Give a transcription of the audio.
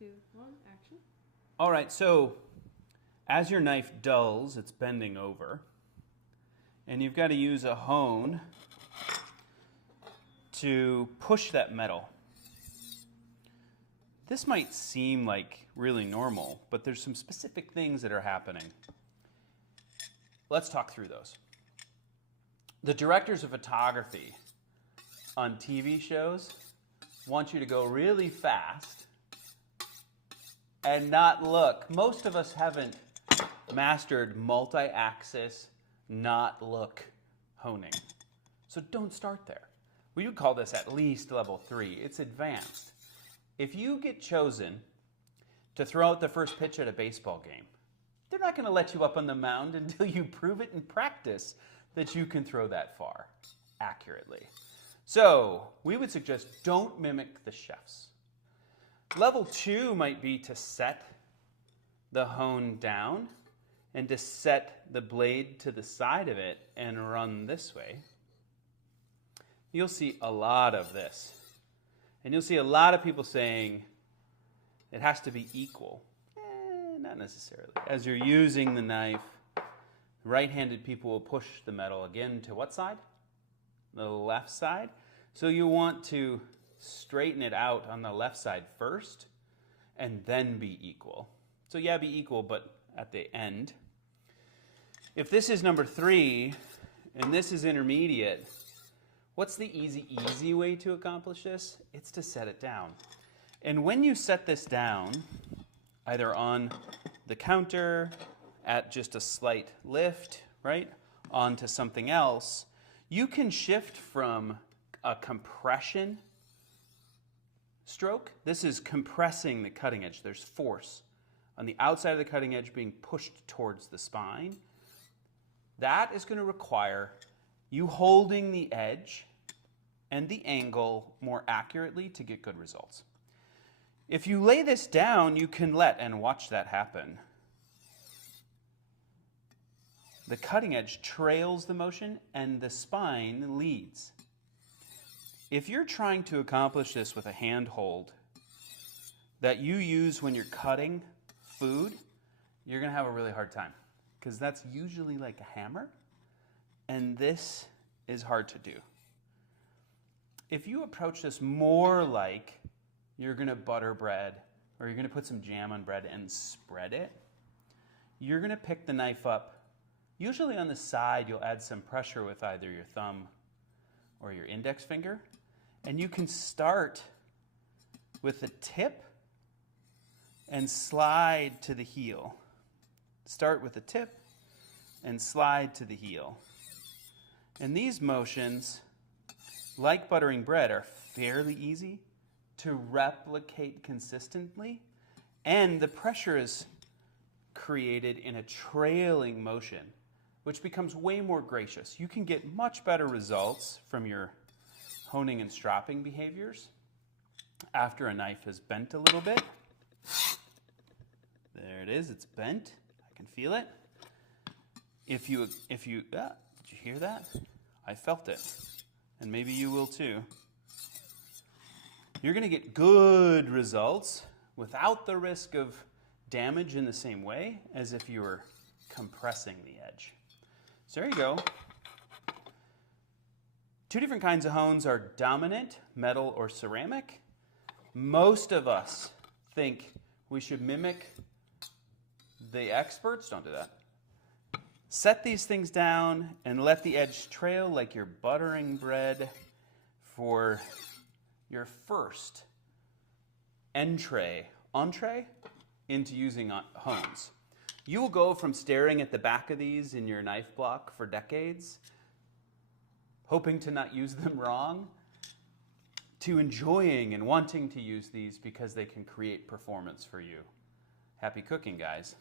2, 1, action. All right, so as your knife dulls, it's bending over. And you've got to use a hone to push that metal. This might seem like really normal, but there's some specific things that are happening. Let's talk through those. The directors of photography on TV shows want you to go really fast and not look. Most of us haven't mastered multi-axis, not look honing. So don't start there. We would call this at least level 3. It's advanced. If you get chosen to throw out the first pitch at a baseball game, they're not going to let you up on the mound until you prove it in practice that you can throw that far accurately. So we would suggest don't mimic the chefs. Level 2 might be to set the hone down and to set the blade to the side of it and run this way. You'll see a lot of this. And you'll see a lot of people saying it has to be equal. Not necessarily. As you're using the knife, right-handed people will push the metal again to what side? The left side. So you want to straighten it out on the left side first and then be equal. So yeah, be equal, but at the end. If this is number 3 and this is intermediate, what's the easy way to accomplish this? It's to set it down. And when you set this down, either on the counter, at just a slight lift, right, onto something else, you can shift from a compression stroke. This is compressing the cutting edge. There's force on the outside of the cutting edge being pushed towards the spine. That is going to require you holding the edge and the angle more accurately to get good results. If you lay this down, you can and watch that happen. The cutting edge trails the motion and the spine leads. If you're trying to accomplish this with a hand hold that you use when you're cutting food, you're going to have a really hard time because that's usually like a hammer, and this is hard to do. If you approach this more like you're going to butter bread or you're going to put some jam on bread and spread it, you're going to pick the knife up. Usually on the side, you'll add some pressure with either your thumb or your index finger. And you can start with the tip and slide to the heel. Start with the tip and slide to the heel. And these motions, like buttering bread, are fairly easy to replicate consistently. And the pressure is created in a trailing motion, which becomes way more gracious. You can get much better results from your honing and stropping behaviors after a knife has bent a little bit. There it is, it's bent. I can feel it. Did you hear that? I felt it. And maybe you will too. You're going to get good results without the risk of damage in the same way as if you were compressing the edge. So there you go. 2 different kinds of hones are dominant, metal or ceramic. Most of us think we should mimic the experts. Don't do that. Set these things down and let the edge trail like you're buttering bread for your first entree into using hones. You will go from staring at the back of these in your knife block for decades, hoping to not use them wrong, to enjoying and wanting to use these because they can create performance for you. Happy cooking, guys.